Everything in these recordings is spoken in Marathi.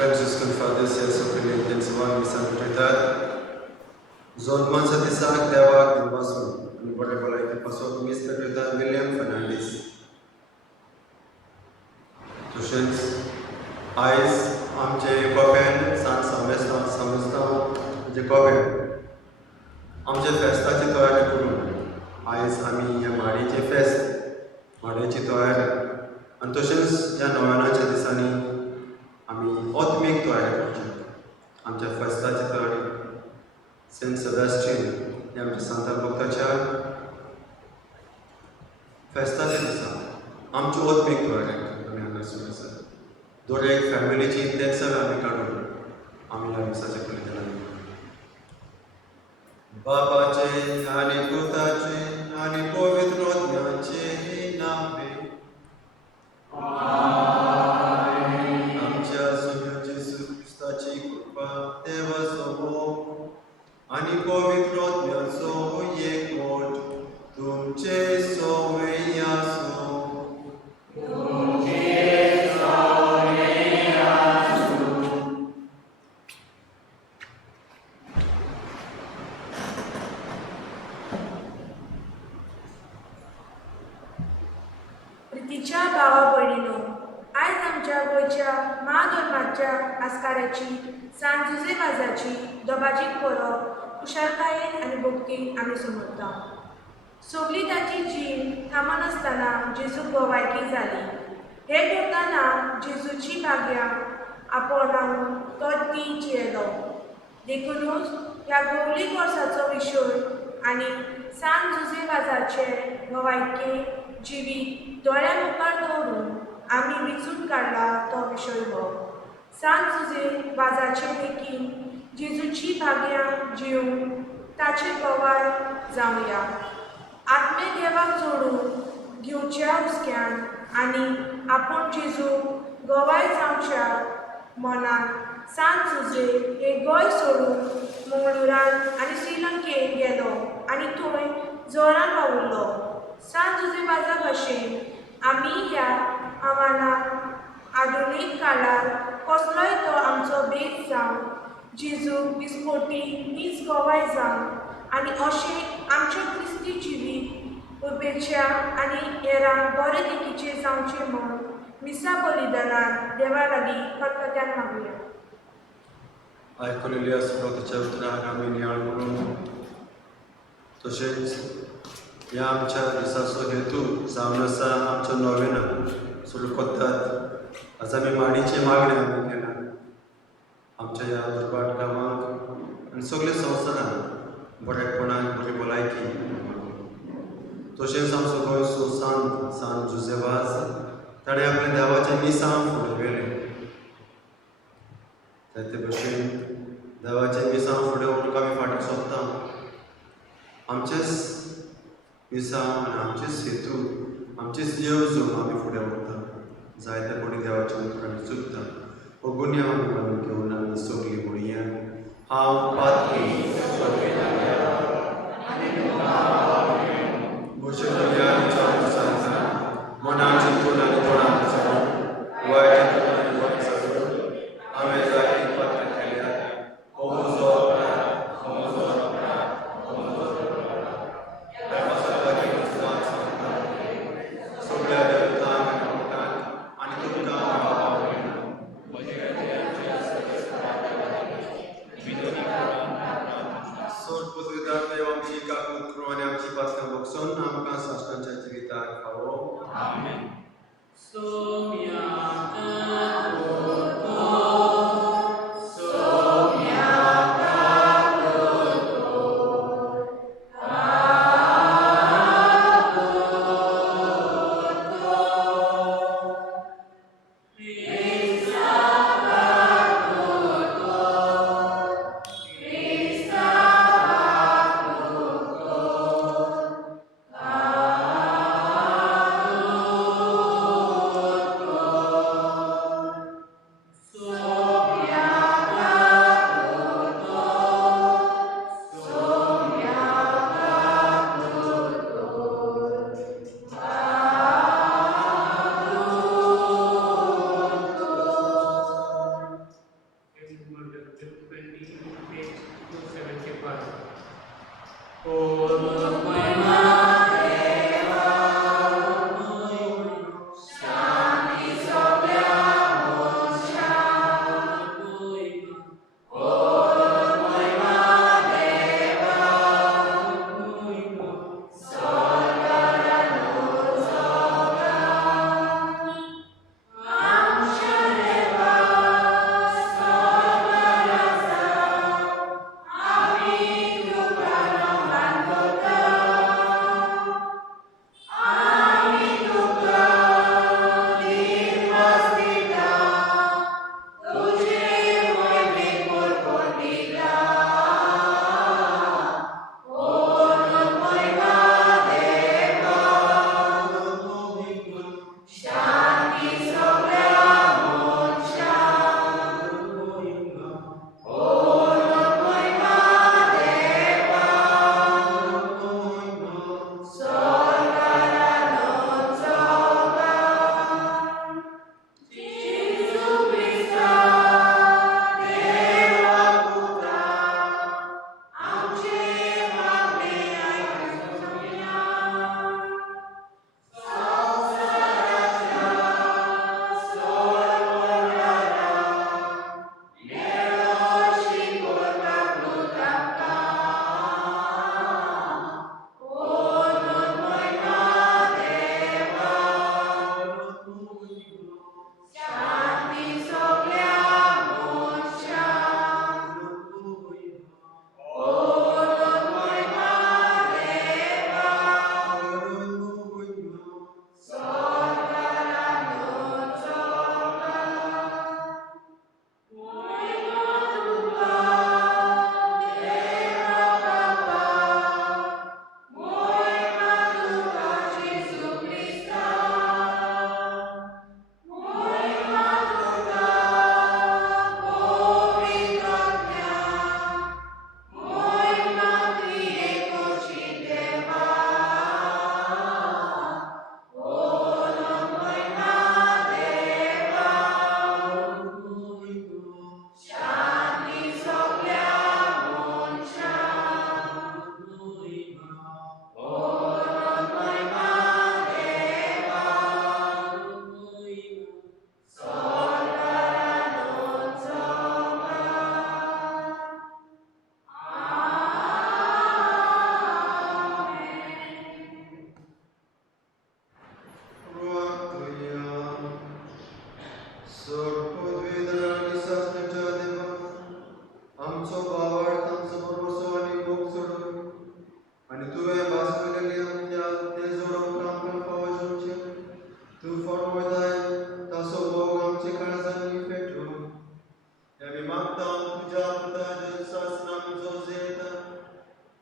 Franciscan Fathers e Sofia intenționa misanturitate. Zolman să te sac de aua din pasul. Nu poate vola de pasul cu Mr. William Fernandez. Tușenț, aici am ce Kopel, Samestau, ce Kopel. Am ce festa ce toare cu lună. Aici am e mare ce fest. Mare ce toare. Antoșenț, ea noana ce de sani. Ami otmic toare project. Am ce festa ce toare. Saint Sebastian, i-am ce Santa Boctacea. Festa ce de sani. Am ce otmic toare. Dorek family ce intensă la micadul. Am la Misachi cu de la mine. Vaz-achi, ani Vaz-achi, ani Povitr ce nave. Am ce asumă Jesus Christaci curva, te vă somo. आणि पवित्रोत्म्याचो एकवट तुमचे सोवे आसूं. प्रितीच्या भावा भयणीनो, आयज आमच्या गोंयच्या महादुर्भाच्या आस्काऱ्याची SanJuze वाजाची दोबाची परब कुशालकायेन आनी भक्तीन आमी समजता. सगळी ताची जीण थांबनासतना जेजूक भोवायकी जाली. हे करतना जेजूची भाग्या आपणावन तो ती जियेलो. देखूनच ह्या गवळीक वर्साचो विशय आनी SanJuze वाजाचे भोवायके जिवीत दोळ्या मुखार दवरून आमी विचून काडला तो विशय हो. SanJuze वाजाचे देखीन जेजूची भाग्या जिवन ताचे गोवाय जावया. आत्मे देवाक जोडून घेवच्या हुस्क्यान आनी आपूण जेजू गोवाय जावच्या मनान SanJuze हे गोंय सोडून मंगळुरान आनी श्रीलंकेक गेलो आनी थंय जोरान वावुरलो. SanJuze वाजा भाशेन आमी ह्या आव्हानाक आधुनीक काळार कसलोय तो आमचो भेद जावन जेजूक विस्फोटी नीज गोवाय जावन आनी अशें आमचें क्रिस्ती जिवीत उर्बेच्या आनी हेरांक बरे देखीचे जावचें म्हूण मिसा बलिदानान देवा लागीं खतखत्यान मागुया. आयकलेल्या स्रोताच्या उतराक आमी नियाळ करून तशेंच ह्या आमच्या दिसाचो हेतू जावन आसा आमचो नोवेना सुरू करतात. आज आमी माडीचे मागणे आमी केला आमच्या ह्या दुर्बाट गांवांत आनी सगळे संवसारांत बरेपणान बरी भलायकी. तशेंच आमचो गोंयचो सांत जुजे वाज ताणें आपल्या देवाच्या मिसां फुडें व्हेलें. ते भशेन देवाच्या मिसां फुडें व्हरून आमी फाटीं सोंपता. आमचेच मिसां आनी आमचेच हेतू आमचेच येवजो आमी फुडें व्हरता. जायते कोणी देवाच्या मुखार चुकता. हो गुन्यांव आमी मानून घेवन आमी सगळीं म्हणया हांव पातकी मनान चिंतून आनी तोंडान चलून वायट हांवें जायती पात्रां केल्यात. हो म्हजो अपराध, हो म्हजो अपराध, हो म्हजो अपराध. सगळ्या देवतांक आनी भक्तांक आनी तुमकां सोड पुतविदार देव आमची काकूत करूं आनी आमची पात्रां बगसून आमकां साश्टांच्या जिविताक खावो. आमेन.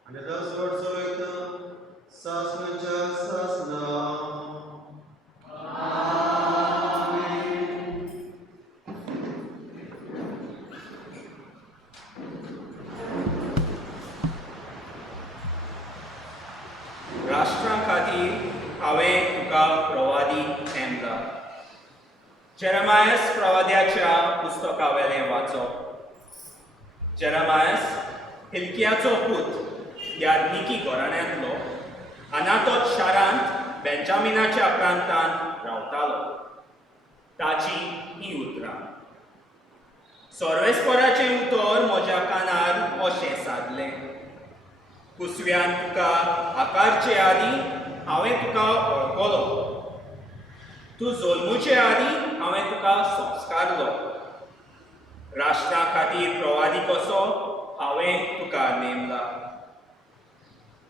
आनी तो सोड चलयता सासणाच्या सासना. राष्ट्रा खातीर हांवें तुका प्रवादी नेमला. जेरेमायस प्रवाद्याच्या पुस्तकावेलें वाचप. जेरेमायस हिल्कियाचो पूत यादनिकी घराण्यांतलो अनातोत शारांत बेंजामिनाच्या प्रांतांत रावतालो. ताची ही उतरां. सर्वेस्पराचें उतर म्हज्या कानार अशें सादलें. कुसव्यान तुका आकारचे आदीं हांवें तुका वळखलो. तूं जल्मुचे आदीं हांवें तुका संस्कारलो. राष्ट्रा खातीर प्रवादी कसो हांवें तुका नेमला.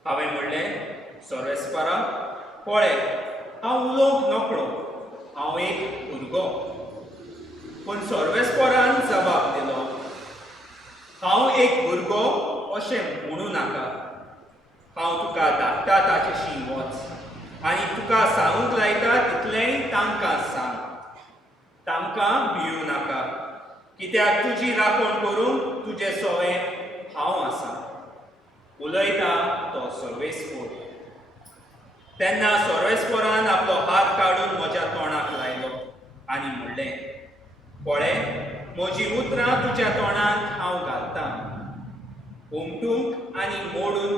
हांवें म्हणलें, सर्वेस्परा, पळय, हांव उलोवंक नकळो, हांव एक भुरगो. पूण सर्वेस्परान जबाब दिलो, हांव एक भुरगो अशें म्हणूं नाका. हांव तुका धाडटा ताचेशी वच आनी तुका सांगूंक लायता तितलेंय तांकां सांग. तांकां भिवूं नाका, कित्याक तुजी राखण करूंक तुजें सवें हांव आसां. उलयता तो सर्वेस्पोर. तेन्ना सर्वेस्पोरान आपलो हात काडून म्हज्या तोंडाक लायलो आनी म्हणलें, पळय, म्हजी उतरां तुज्या तोंडांत हांव घालतां. उमटूंक आनी मोडून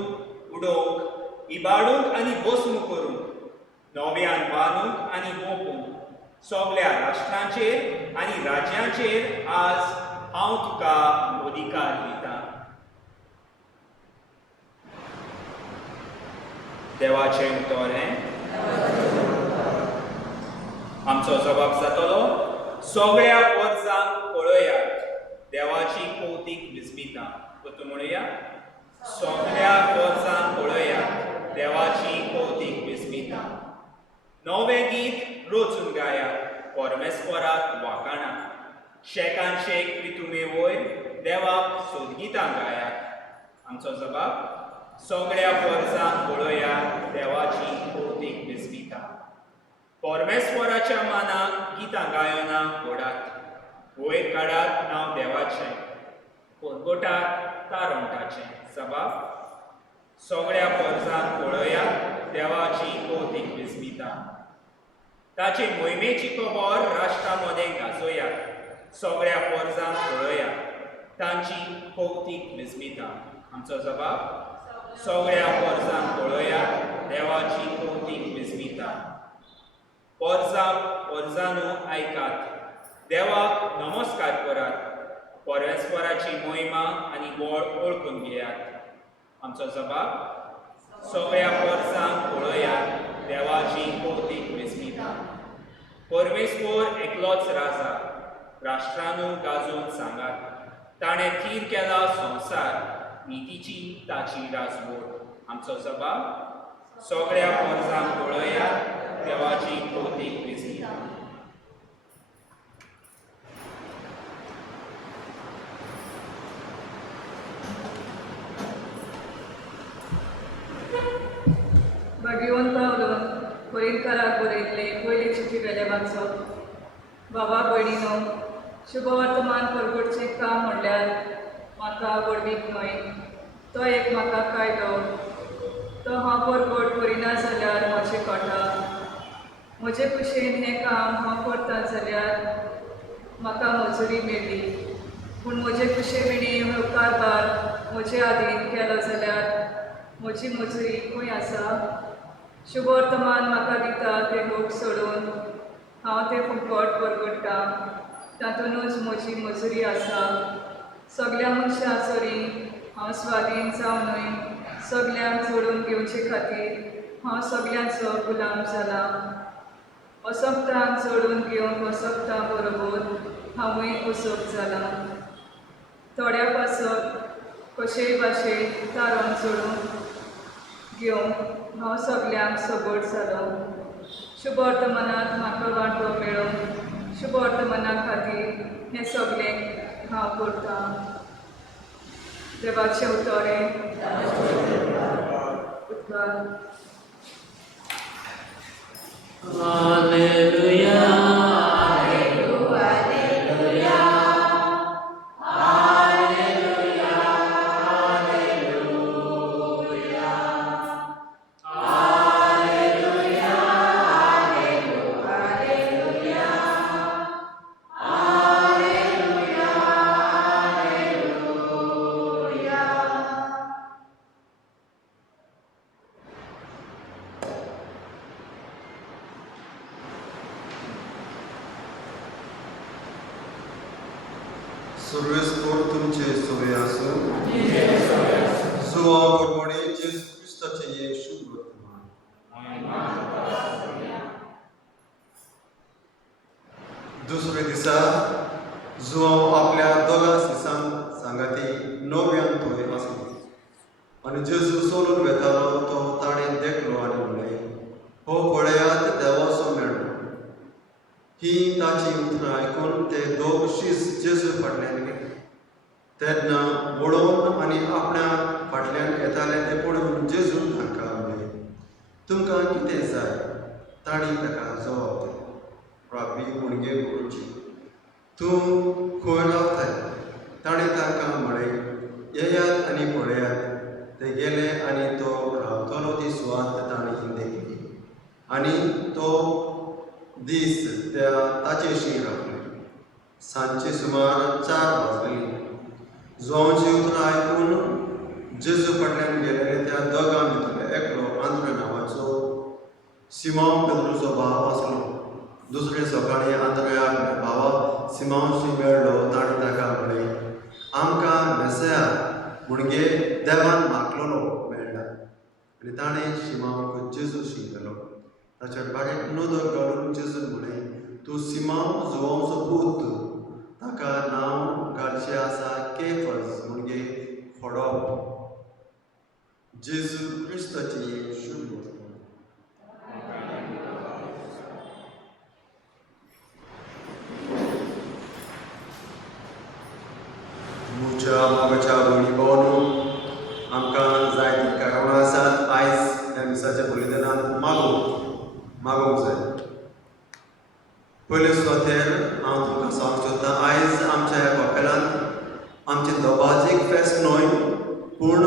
उडोवंक, इबाडूंक आनी भस्म करूंक, नव्यान बांदूंक आनी मोपूंक, सगळ्या राष्ट्रांचेर आनी राज्यांचेर आज हांव तुका अधिकार दितां. देवाचें उतर हें. आमचो जबाब जातलो, सगळ्या वर्सांक पळयात, देवाची कौतीक विस्मिता. तूं म्हणुया, सगळ्या वर्सांक पळयात, देवाची कौतीक विस्मिता. नवें गीत रोचून गायात, परमेस्पराक वाखाणा. शेकान शेक रितुमे वयर देवाक सोदगितां गायात. आमचो जबाब, सगळ्या वर्सांक पळयात, देवाची कौतीक विस्मिता. परमेस्पराच्या मानाक गितां गायना घोडात. वयर काडात नांव देवाचें, परगटात तारणटाचें. जबाब, सगळ्या वर्सांक पळयात, देवाची कौतीक विस्मिता. ताचे मोहिमेची खबर राष्ट्रा मदें गाजोयात. सगळ्या वर्सांक पळयात, तांची कौतीक विस्मिता. आमचो जबाब, सगळ्या वर्सांक पळयात, देवाची कौतीक विस्मिता. वर्सांनू आयकात, देवाक नमस्कार करात. परमेस्पराची मोहिमा आनी बळ ओळखून घेयात. आमचो जबाब, सगळ्या वर्सांक पळयात, देवाची कौतीक विस्मिता. परमेस्पोर एकलोच राजा, राष्ट्रांनू गाजून सांगात. ताणें थीर केला संवसार, नितीची ताची राजवट. आमचो जबाब, सगळ्या वर्सांक पळयात, देवाची कौतीक विस्मिता. भाग्यवंत पावलो कोरींकाराक बरयल्ले पयले चिठी वेले वाचप. बाबा भयणीनो, शुभ वर्तमान परगटचें काम म्हणल्यार म्हाका वडवीक न्हय, तो एक म्हाका कायदो. तो हांव परगट करिना जाल्यार म्हजें कोटा. म्हजे कुशेन हें काम हांव करता जाल्यार म्हाका मजुरी मेळ्ळी. पूण म्हजे कुशे विणी हो कारभार म्हजे आदीन केलो जाल्यार म्हजी मजुरी खंय आसा? शुभ वर्तमान म्हाका दिता ते लोक सोडून हांव ते फुकट परगट्टा. तातूंतूच म्हजी मजुरी आसा. सगळ्या मनशां चोरी हांव स्वाधीन जावनूय सगळ्यांक जोडून घेवचे खातीर हांव सगळ्यांचो गुलाम जाला. असोप्तांक जोडून घेवंक असोप्तां बरोबर हांवूय उसोप जाला. थोड्या पासत कशेय भाशेन तारण जोडून घेवंक हांव सगळ्यांक सोबत जालो. शुभ वर्तमानांत म्हाका वांटो मेळोवन शुभ वर्तमाना खातीर हें सगळें हांव करतां. देवाचें उतर हें. उपकार. सर्वेस्पोर तुमचे सोय असो. सुवा परमणे जेजू ख्रिस्ताचे एक शुभ वर्तमान. दुसरे दिसा जुवांव आपल्या दोगा सांगाती नव्यान थंय आसलो आनी जेजू सोलून वेतालो तो ताणें देखलो आनी म्हणलें, हो पळयात देवाचो मेळो. ही ताची उतरां आयकून ते दोग शीस जेजू फाटल्यान गेले. तेन्ना वळोवन आनी आपणा फाटल्यान येताले ते पळोवन जेजून तांकां म्हणलें, तुमकां कितें जाय? तांणी ताका जवाब दिलो, राबी मुणगे गुरूची, तूं खंय रावताय? ताणें तांकां म्हळें, येयात आनी पळयात. ते गेले आनी तो रावतलो ती सुवात तांणी देखली आनी तो दीस ताचेशी रावले. सांजची सुमार 4 वाजलेली. जुवांवची उतरां आयकून जेजू फाटल्यान गेलेले त्या दोगां भितरले एकलो आंद्र नांवाचो सिमोन पेद्रूचो भाव आसलो. दुसरे सकाळीं आंद्रयाक भावा सिमोनशी मेळ्ळो. ताणें ताका म्हणलें, आमकां मेसया मुणगे देवान मागलोलो मेळ्ळा. आनी ताणें शिमोनाक जेजूशी गेलो. ताचेर बारीक नदर घालून जेजून म्हणलें, तूं सिमोन जुवांवचो पूत. ताका नांव घालचें आसा केफस मुणगे परोब. जेजू ख्रिस्ताची एक शुभ वर्तमान. म्हज्या मोगाच्या भयणी भावांनो, आमकां जायतीं कारणां आसात आयज ह्या मिसाच्या बलिदानांत मागोवंक जाय. पयले सुवातेर हांव तुमकां सांगूंक सोदतां, आयज आमच्या ह्या कोपेलांत आमचें दोबाजीक फेस्त न्हय, पूण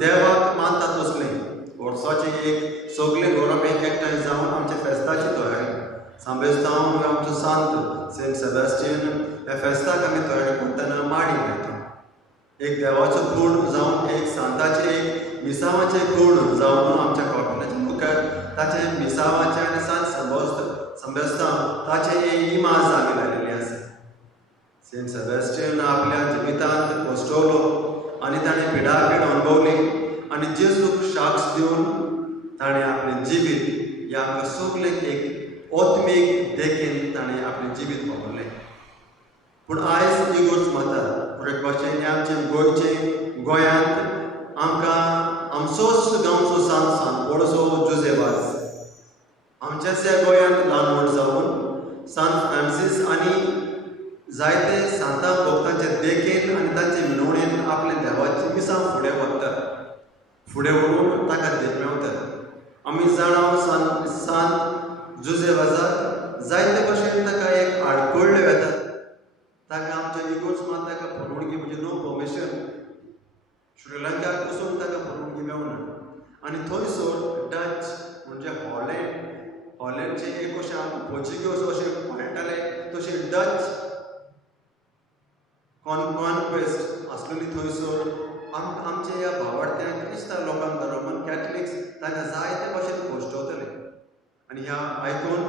देवाक मानतात तसलें वर्साचें एक सगळे गोरमेक एकठांय जावन आमच्या फेस्ताची तयारी. सांबेस्तांव आमचो सांत सेंट सेबॅस्टियन ह्या फेस्ताक आमी तयारी करतना माडी घालता. एक देवाचो खूण जावन एक सांताचें एक मिसावाचें खूण जावन आमच्या कोपेलाच्या मुखार ताचें मिसावाचें आनी सांत सांबेस्तांव ताचें एक इमाज आमी लायलेली आसा. सेंट सेबॅस्टियन आपल्या जिवितांत कश्टवलो आनी ताणें पिडापीड अणभवली आनी जेजूक साक्ष दिवन ताणें आपलें जिवीत ह्या आमकां सगळ्यांक एक ओत्मीक देखीन ताणें आपलें जिवीत वापरलें. पूण आयज इगोर्ज माता पुरेक भाशेन आमचे गोंयांत आमकां आमचोच गांवचो सांत व्हडसो जुजे वाज, आमच्याच ह्या गोंयांत ल्हान व्हड जावन सांत फ्रांसीस आनी जायते सांता भक्तांचे देखीन आनी तांचे मिणवणेन आपले देवाची मिसां फुडें व्हरतात, फुडें व्हरून ताका देख मेळटात. आमी जाणाव सांत जुजे वाजाक जायते भशेन ताका एक आडखळ्यो येतात. ताका आमच्या इगोर्ज माताका परवणगी म्हणजे नो परमिशन, श्रीलंकाक वचून ताका परवणगी मेळना. आनी थंयसर डच म्हणजे हॉलंडचे एक अशें आमकां पोर्चुगीज अशें मेळटाले तशें डच कॉन्क्वेस्ट आसलेली. थंयसर आमच्या ह्या भावार्थ्यांक क्रिस्तांव लोकांक रोमन कॅथलिक्स ताका जायते भशेन कोश्टवतले. आनी ह्या आयकून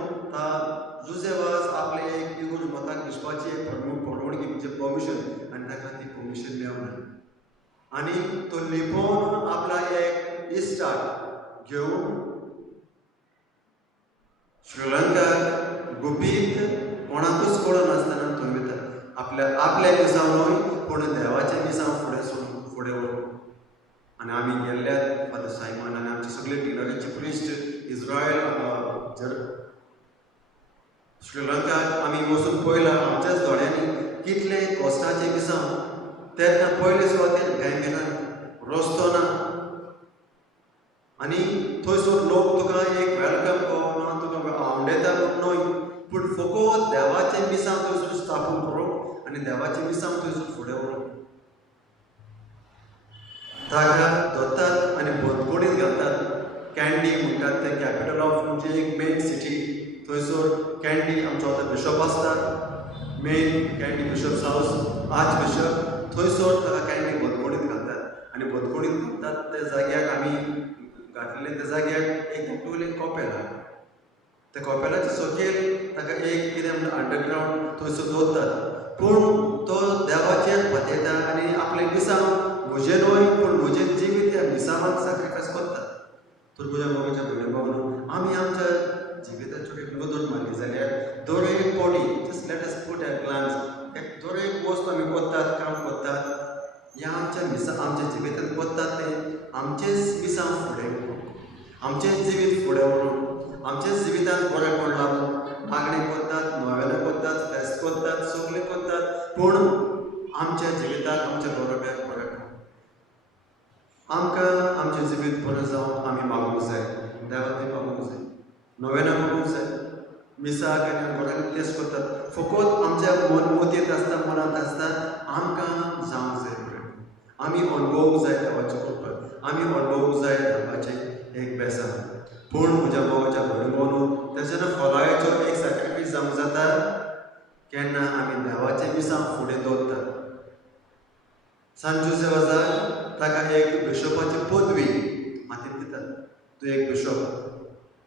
जुजे वाज आपले एक इगोर्ज मताक दिसपाची एक परवणगी म्हणजे परमिशन आनी ताका ती परमिशन मेळना. आनी तो लिपोवन आपला एक इश्टाक घेवन श्रीलंकाक गुपीत कोणाकूच कळनासतना थंय वता. आपल्या दिसां न्हय पूण देवाच्या दिसां फुडें व्हरून. आनी आमी गेल्ल्यात फादर सायमन आनी आमचे सगळे टिनरीचे प्रिस्ट इस्रायल श्रीलंकाक आमी वचून पळयलां आमच्याच दोळ्यांनी कितले कश्टाचे दिसां. तेन्ना पयले सुवातेर बँकेनान रस्तो ना, आनी थंयसर लोक तुका एक वेलकम करून तुका आवडयता न्हय, पूण फकत देवाचें मिसां थंयसर स्थापन करूंक आनी देवाचें मिसां थंयसर फुडें व्हरूंक ताका धरतात आनी बंदखणींत घालतात. कॅन्डी म्हणटात ते कॅपिटल ऑफ म्हणजे एक मेन सिटी, थंयसर कॅन्डी आमचो आतां बिशप आसता, मेन कॅन्डी बिशप्स हावस, आर्च बिशप, थंयसर ताका कॅन्डी बंदखणींत घालतात आनी बंदखणींत घालतात त्या जाग्यार आमी घातलेले त्या जाग्यार एक एकटुलें कोपेल आहा. त्या कोपेलाच्या सकयल ताका एक कितें म्हणटा अंडरग्रावंड थंयसर दवरतात, पूण तो देवाचेर फातयता आनी आपले मिसां म्हजें न्हय पूण म्हजें जिवीत त्या मिसांवाक सॅक्रिफायस करता. तर तुज्या मोगाच्या भयणी भावांनो, आमी आमच्या जिविताच्यो एक नदर मारली जाल्यार दर एक body just let us put at glance, एक दर एक वस्त आमी करतात, काम करतात, ह्या आमच्या मिसां आमच्या जिवितांत करतात ते आमचेच मिसां फुडें व्हरूंक, आमचेंच जिवीत फुडें व्हरूंक, आमचेच जिवितांत बरें कोण लागूंक, मागणी करतात, नोवेलां करतात, फेस्त करतात, सगळें करतात, पूण आमच्या जिवितांत आमच्या गौरव्याक बरें कोण आमकां आमचें जिवीत बरें जावंक आमी मागूंक जाय, देवाक तें मागूंक जाय, नोवेलां मागूंक जाय, मिसाक आनी घरांत तेच करतात, फकत आमच्या मोतयेंत आसता, मनांत आसता आमकां जावंक जाय बरें, आमी अणभवूंक जाय देवाचें कृपा, आमी अणभवूंक जाय देवाचें एक बेसान. पूण म्हज्या मोगाच्या भयणी भावांनो, तेच्या खोलायेचो एक सॅक्रिफायस जावंक जाता केन्ना आमी देवाचें मिसां फुडें दवरतात. SanJuze वाजाक ताका एक बिशपाची पदवी हातीन दितात, तूं एक बिशप,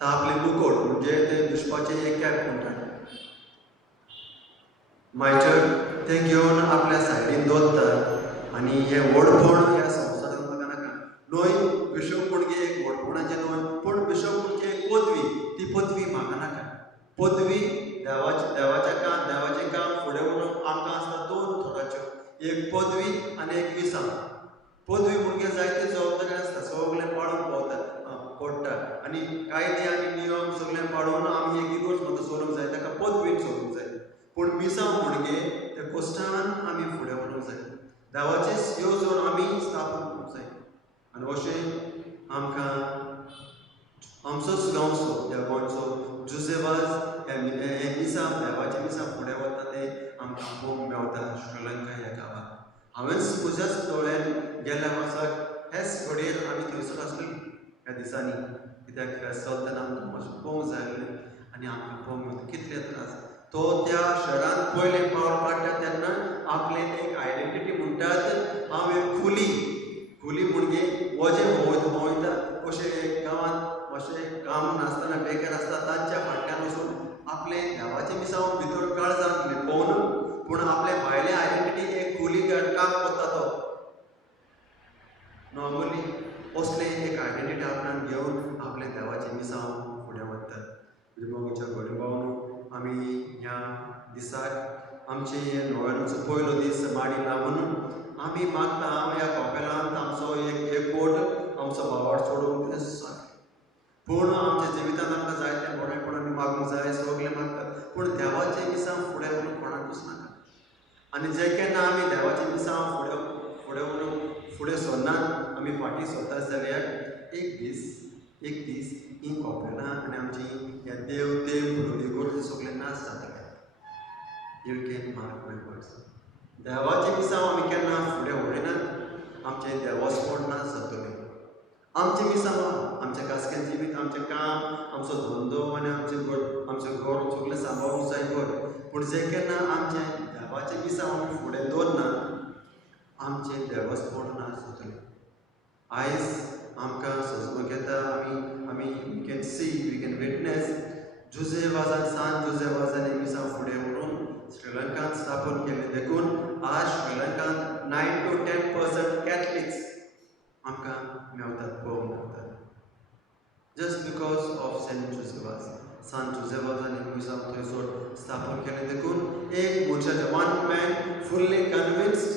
ता आपली मुकुट म्हणजे ते बिशपाचें एक कॅप म्हणटात, मायटर तें घेवन आपल्या सायडीन दवरतात आनी हें व्हडपण ह्या संवसारांत म्हाका नाका. न्हय, बिशप म्हणजे एक व्हडपणाचें न्हय, पूण बिशप म्हणजे एक पदवी, ती पदवी म्हाका नाका. पदवी देवाचें काम फुडें व्हरूंक आमकां आसता दोन थराच्यो, एक पदवी आनी एक मिसां. पदवी म्हणजे जायत्यो जबाबदारी आसता, सगळें पाळूंक पडटा आनी कायदे आनी नियम सगळें पाळून आमी एक इगोर्ज मतां चलोवंक जाय, ताका पदवीन चलोवंक जाय. पूण मिसां म्हणजे त्या कश्टान आमी फुडें व्हरूंक जाय, देवाचेच येवजण आमी स्थापन करूंक जाय. आनी अशें आमकां आमचोच गांवचो ह्या गोंयचो जुजे वाज हे मिसां देवाचे मिसां फुडें वता ते आमकां पळोवंक मेवता श्रीलंका ह्या गांवांत. हांवें म्हज्याच दोळ्यान गेल्या वर्साक हेच घडयेर आमी थंयसर आसलीं ह्या दिसांनी, कित्याक फेस्त चलतना आमकां मातशें पळोवंक जाय आसलें आनी आमकां पळोवंक मेवता कितले त्रास. तो त्या शहरांत पयलें पावल काडटा तेन्ना आपले एक आयडेंटिटी म्हणटात, हांव एक खुली म्हणजे वजें भोंवयता कशें गांवांत मातशें काम नासतना बेकार आसता तांच्या फाटल्यान वचून आपले देवाचें मिसां भितर काळजांत लिपोवन, पूण आपले भायले आयडेंटिटी एक खुली काम करता तो नॉर्मली असले एक आयडेंटिटी आपणान घेवन आपले देवाचें मिसां फुडें वतात. मोगाच्या भयणी भावांनो, आमी ह्या दिसाक आमचे नोवेलाचो पयलो दीस माडी लागून आमी मागता हांव ह्या कोपेलांत आमचो एक एकवट आमचो वावर सोडूंक सांग, पूण आमच्या जिवितांत आमकां जाय तें बरेंपण आमी मागूंक जाय, सगळें मागतात, पूण देवाचें मिसां फुडें व्हरूंक कोणाकूच नाका. आनी जे केन्ना आमी देवाचें मिसां फुडें व्हरूंक फुडें सरनात, आमी फाटीं सरतात जाल्यार एक दीस ही कोपेलां आनी आमची ह्या देव इगोर्ज सगळें नाश जातले. You can mark my words. देवाचें मिसां आमी केन्ना फुडें व्हरिनात, आमचें देवास्पण नाश जातलें. आमचें मिसां आमचें खासकें जिवीत, आमचें काम, आमचो धंदो आनी आमचें घर सगळें सांबाळूंक जाय बरें, पूण जे केन्ना आमचें देवाचें मिसां आमी फुडें दवरनात, आमचें देवास्पण नाश जातलें. आयज आमकां सजमूक येता, आमी we can see, we can witness Juze वाजान SanJuze वाजान हें मिसां फुडें व्हरून श्रीलंकांत स्थापन केलें. देखून आज श्रीलंकांत 9 to 10% कॅथलिक्स आमकां मेवतात, पळोवंक मेवतात, just because of SanJuze Vaz. SanJuze वाजान हें मिसां थंयसर स्थापन केलें. देखून एक मनशाचें one man fully convinced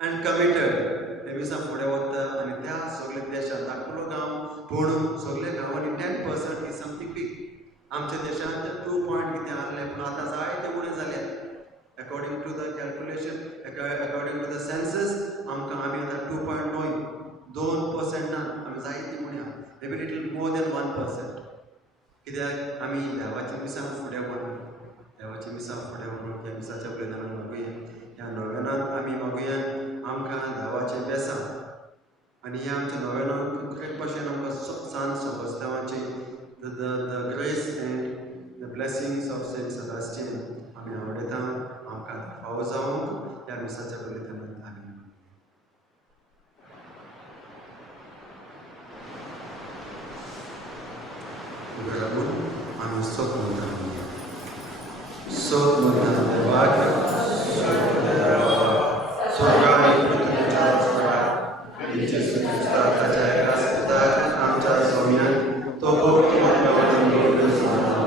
and committed हे मिसां फुडें वता आनी त्या सगळ्या देशांत धाकटो गांव पूण सगळ्या गांवांनी 10% इज समथींग बिग. आमच्या देशांत 2 पॉयंट कितें आहलें, पूण आतां जायते उणें जाल्यात. According to the calculation, according to the census आमी आतां 2.9 2% ना, आमी जायती उणें आहा. maybe little more than 1%. कित्याक आमी देवाच्या मिसां फुडें म्हणून देवाच्या मिसां फुडें म्हणून ह्या मिसाच्या बलिदानान मागुया ह्या नव्यानात आमी मागुया आमकां देवाचें बेसां आनी ह्या आमच्या नव्यानात खरें भाशेन आमकां सांत सेबास्टियानाची the grace and the blessings of Saint Sebastian आमी आवडयता आमकां फावो जावंक ह्या मिसाच्या बलिदानांत आमी घराबून आमी सोत म्हणटा सोत म्हणटा देवाक स्वर्गान एक पृथ्वीच्या स्वर्गात जेजू क्रिस्ताक ताच्या एका पुताक आमच्या सोम्यान तो पवित्र आत्म्यान निवडून सांगलो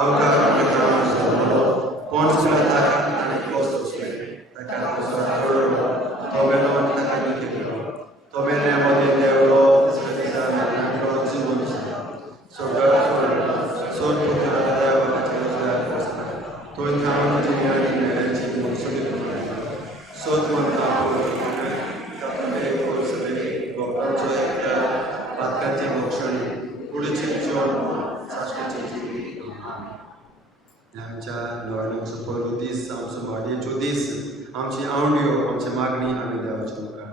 अवकार प्रकार सांगलो कोण पिलाताक आनी कोस उसले ताका कोसो आरोडलो तो मेलो ताका निकेलो तो मेले मध्ये देवलो तिसऱ्या मेलो जीवन स्वर्गात सोड पुत्र देवाच्या तो थांबून जिन्याची मेळ्याची मोक्षी सोद म्हणटा गोपांचो एकट्या पातकांची मोक्षणी पुढची जेवण साश्टीची जिवी आमच्या नव्याण्णवचो पयलो दीस आमचो वाडयेचो दीस आमची आवडयो आमची मागणी आमी देवाच्या मुखार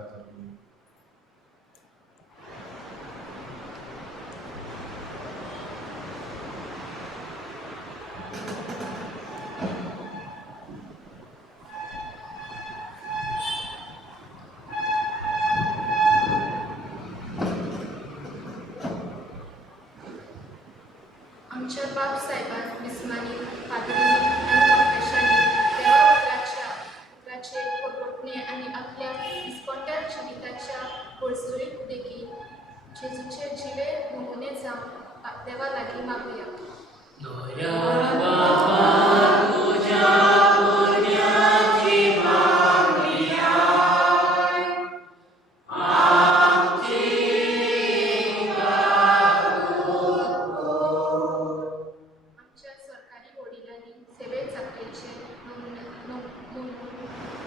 आमच्या बाप साहेबान मिस्मानी पाद्रीनी आणि कॉन्फेशनी देवाचे पोटोपणे आणि आपल्या दिसपट्ट्या जिविताच्या पळसुळीक देखील जेजूचे जिवे नमुने जावन देवा लागीं मागुया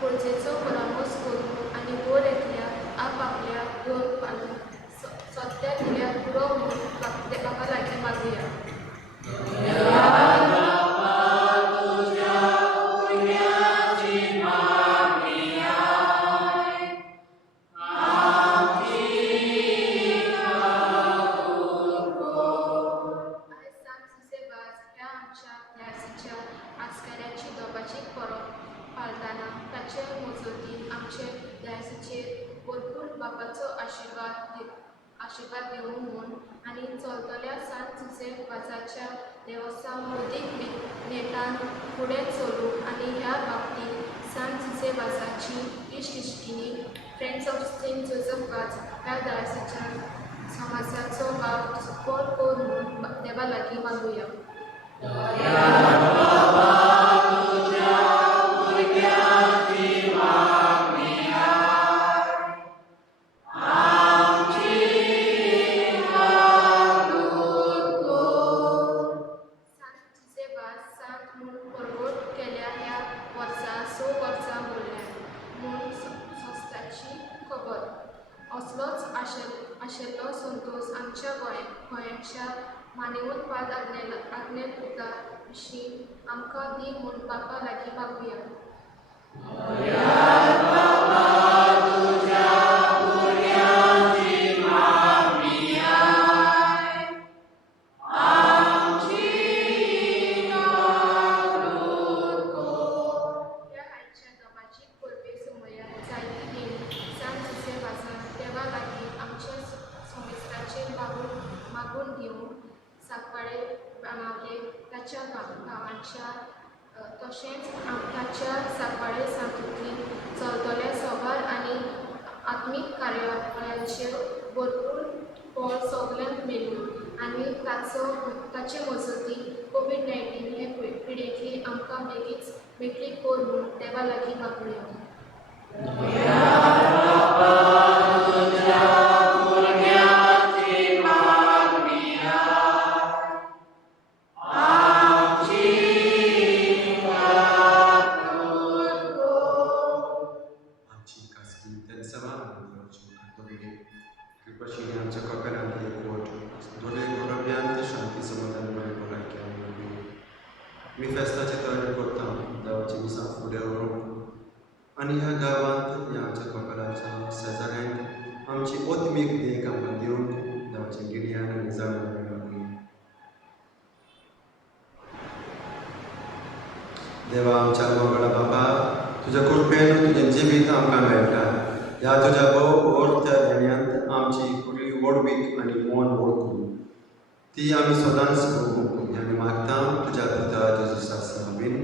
गरजेचो परामर्श करून आनी बोर येतल्या आपआपल्या दोन पालू सत्या दिल्या पुरो म्हणून देवा लागीं मागुया आस्काऱ्याची दोबाची परोब पाळटाना ताचे मजतीन आमचे दायसाचेर भरपूर बापाचो आशिर्वाद दिवूं म्हूण आनी चलतल्या सांजुजे वाजाच्या देवस्थान मोदीक नेटान फुडें चलूंक आनी ह्या बाबतींत सांजुजे वाजाची इश्टिश्टिनी फ्रेंड्स ऑफ सेंट जोसेफ वाज ह्या दायसाच्या समाजाचो भाव सुपोर करून देवा लागीं मागुया आशिल्लो संतोष आमच्या गोंयच्या मानेवून पाद आज्ञे पुता विशीं आमकां दी म्हूण बापा लागीं मागुया मागून घेवन साकवाडे बाणावले ताच्या गांवांच्या तशेंच ताच्या साकवाडे सांतुतली चलतल्या सभार आनी आत्मीक कार्यावळ्यांचेर भरपूर फळ सगल्यांक मेळून आनी ताचे मजतीन कोविड-19 हे पिडेंतली आमकां बेगीच मेकळी कोर म्हूण देवा लागीं मागुया कृपाशील आमच्या कोपेलांतली एक वोट मी फेस्ताची तयारी करता देवाची मिसां फुडें व्हरून आनी ह्या गांवांत ह्या आमच्या कोपेलाच्या शेजाऱ्यांक आमची ओतमीक देख आमकां दिवंक देवाचें गिर्यान आनी जाण देवा आमच्या मंगळा बाबा तुज्या कृपेन तुजें जिवीत आमकां मेळटा ह्या तुज्या भोवत्या देण्यांत आमची फुडली वडवीक आनी मोन वळखून ती आमी सदांच भोगूंक आमी मागता तुज्या पुता जेजुसा बीन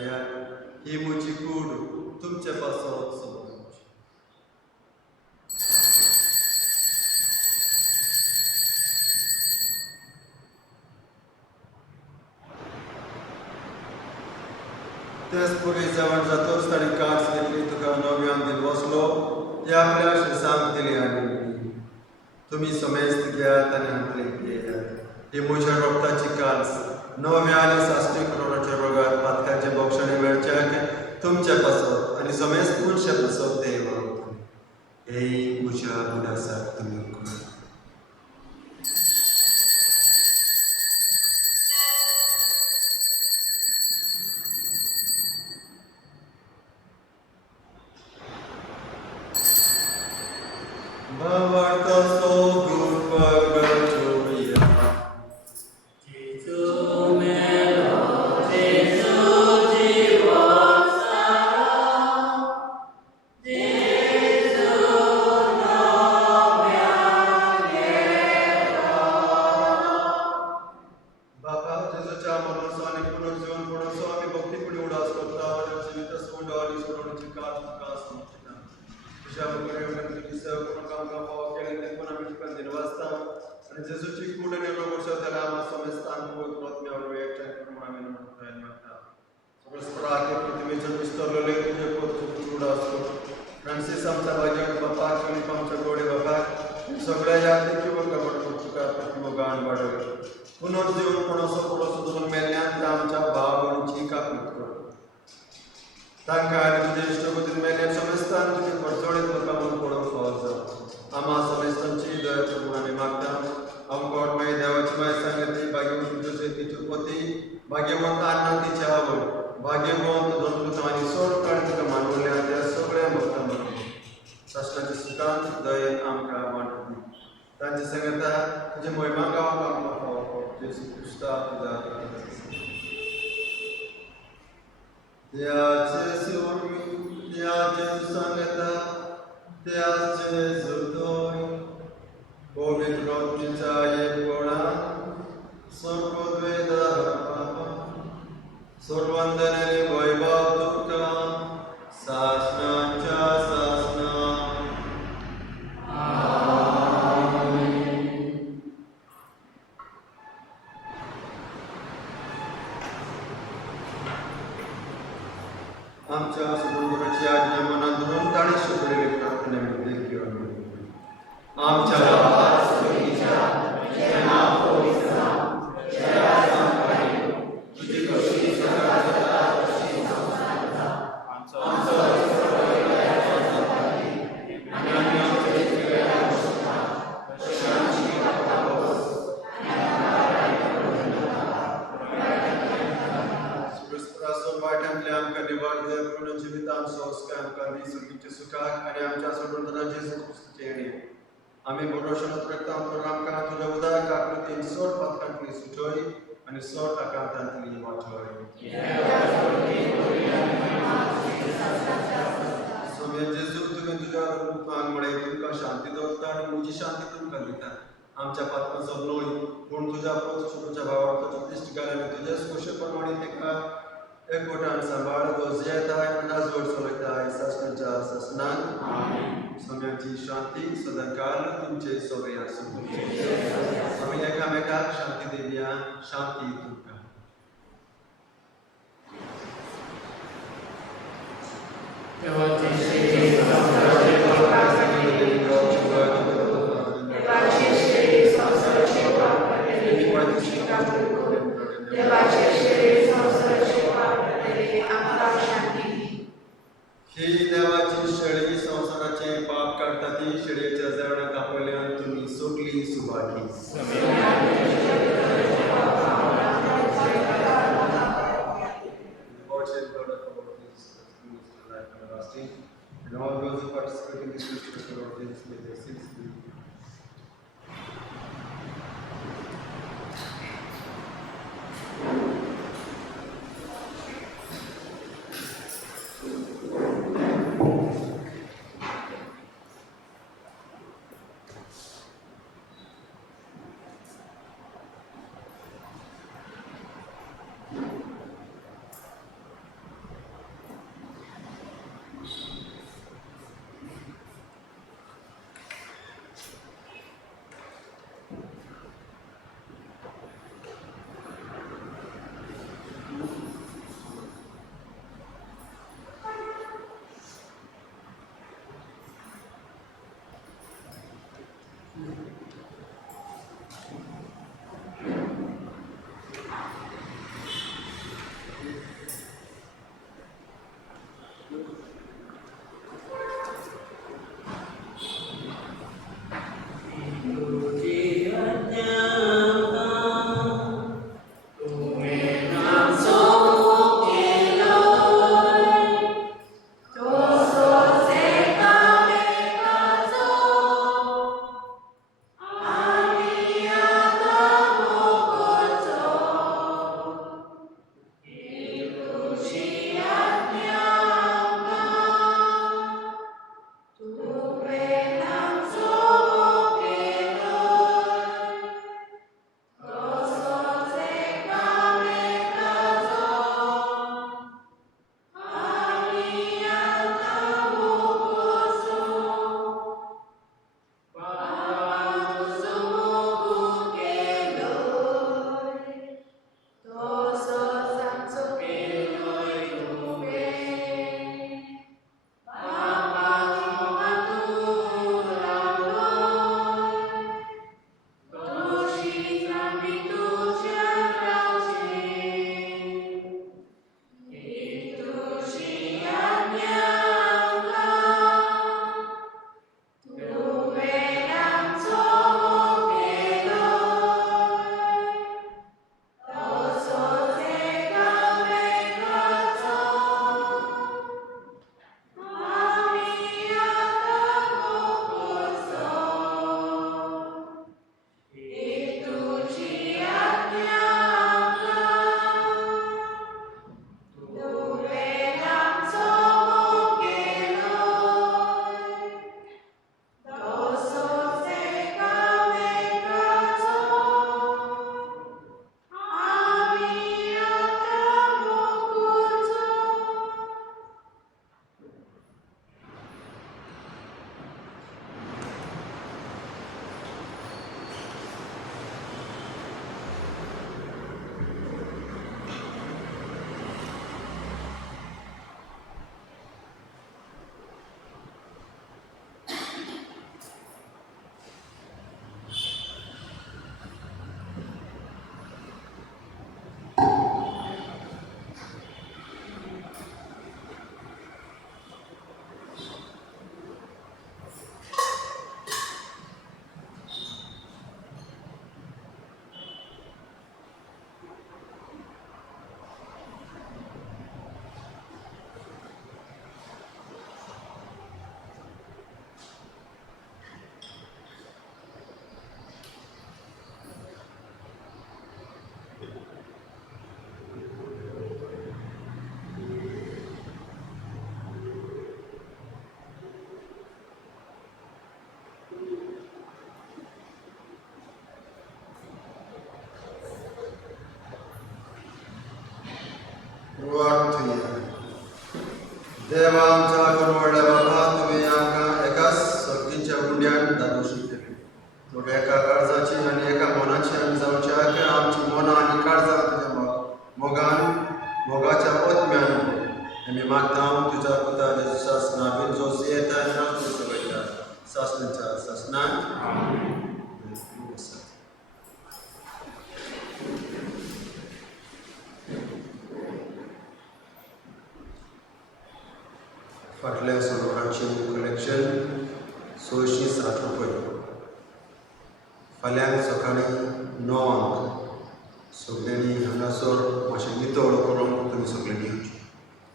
सगळ्यात ही मुची कूड तुमचे पासत सोबत तेच पुढे जवळ जातोच ताणी काच घेतली तुका नव्यान दिल बसलो ते आपल्या शिरसांक दिली आणि तुम्ही समेस्त घेयात आणि आपले घेयात ही म्हज्या रोगताची काच नव्या आणि साश्टी करोनाच्या रोगात पातकाचे भक्षणे मेळच्याक तुमचे पासत आणि समेस्त मनशे पासत देव हे म्हज्या उदासाक तुमी करा देवा आमच्या व्हडल्या बाबा तुम्ही आमकां एकाच सक्तीच्या उंड्यान दादोशी केली मग एका काळजाची आनी एका मनाची आमी जावच्या आमची मनां आनी काळजां तुज्या मोगाच्या ओतम्यान आमी मागता तुज्या पुता जेजुसास नांवान जो येता ना तुजो वयता सासणेच्या सासणान फाटल्या सोनोरांचे कलेक्शन 607 रुपये फाल्यां सकाळीं 9 सगळ्यांनी हांगासर मातशें नितळ करून तुमी सगळ्यांनी येवचें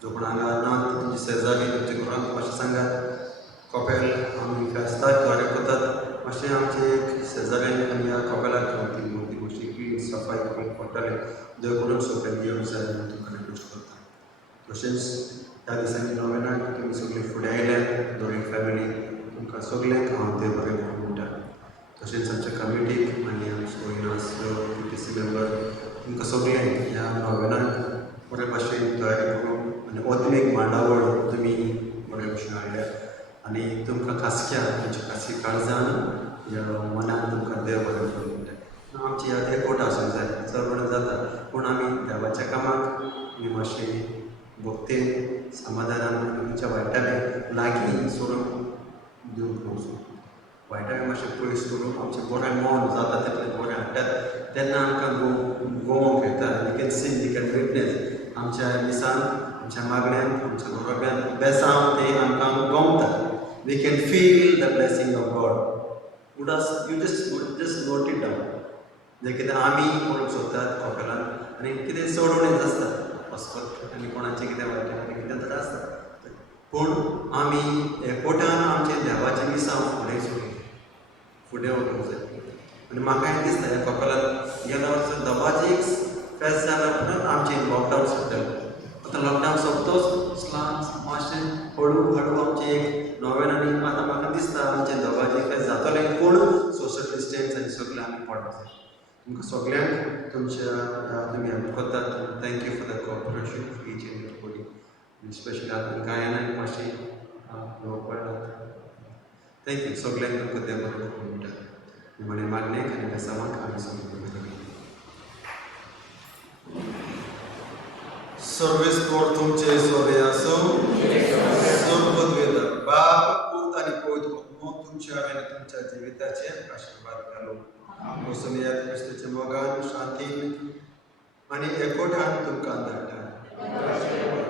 जो कोण हांगा ना तुमची शेजारी तुमचे घरांत मातशें सांगात कॉपेल आमी फेस्ताक तयारी करतात मातशें आमचे एक शेजाऱ्यान आमी ह्या कॉपेलाक ती मोठी मातशी क्लीन सफाई करून पडटले देव करून सगळ्यांनी येवंक जाय म्हणून तुमकां रिक्वेस्ट करता तशेंच ह्या दिसांनी नोवेनाक तुमी सगळीं फुडें आयल्यात दोन फॅमिली तुमकां सगळ्यांक हांव देव बरें करूं म्हणटा तशेंच आमच्या कमिटीक आनी आमचे गोयनास PTC मेंबर तुमकां सगळ्यांक ह्या नोवेनाक बरे भाशेन तयारी करून आनी ओतमेक मांडावळ तुमी बरे भशेन हाडल्यात आनी तुमकां खासक्या तुमच्या खासगी काळजान ह्या मनान तुमकां देव बरें करूं म्हणटा आमची ह्या एकवट आसूंक जाय चड बरें जाता पूण आमी देवाच्या कामाक आमी मातशें भक्तेन समाधानान तुमच्या वायटाले लागीं सोडून दिवंक वचूं वायटाक मातशें पयस करून आमचें बरें मन जाता तितलें बरें हाडटात तेन्ना आमकां गोवंक येता we can see we can witness आमच्या दिसान आमच्या मागण्यांत आमच्या गौरव्यांत बेसांव ते आमकां गमता we can feel the blessing of God उडास you just note it down जें कितें आमी पळोवंक सोदतात कॉपेलान आनी कितें चडवणें आसता वचपत आनी कोणाचें कितें वायट आनी कितें तरी आसता पूण आमी एकवटान आमचें देवाचें मिसांव फुडें व्हरूंक जाय आनी म्हाका हें दिसता ह्या कॉपेलान गेल्या वर्सा दबाजीक फेस्त जाल्या उपरांत आमचें लॉकडावन सोंपलें आतां लॉकडावन सोंपतोच मातशें हळू हळू आमचें एक नोवेन आनी आतां म्हाका दिसता आमचें दबाजीक फेस्त जातलें पूण सोशल डिस्टन्स आनी सगळें आमी पडपाक जाय तुमकां सगळ्यांक तुमच्या तुमी हेल्प करतात thank you for the cooperation each and everybody specially आतां गायनाक मातशी पडलात थँक्यू सगळ्यांक तुमकां देव बरें करूं म्हणटा म्हणे मागणेक आनी बेसावांक आमी सगळें सर्वेस्पोर तुमचे सोबे आसूं सर्वद्वेद बाप पूत आनी पवित्र आत्मो तुमच्या आनी तुमच्या जिविताचेर आशिर्वाद घालूं मोसमियात क्रिस्ताचे मोगान शांतीन आनी एकवटान तुमकां धाडटा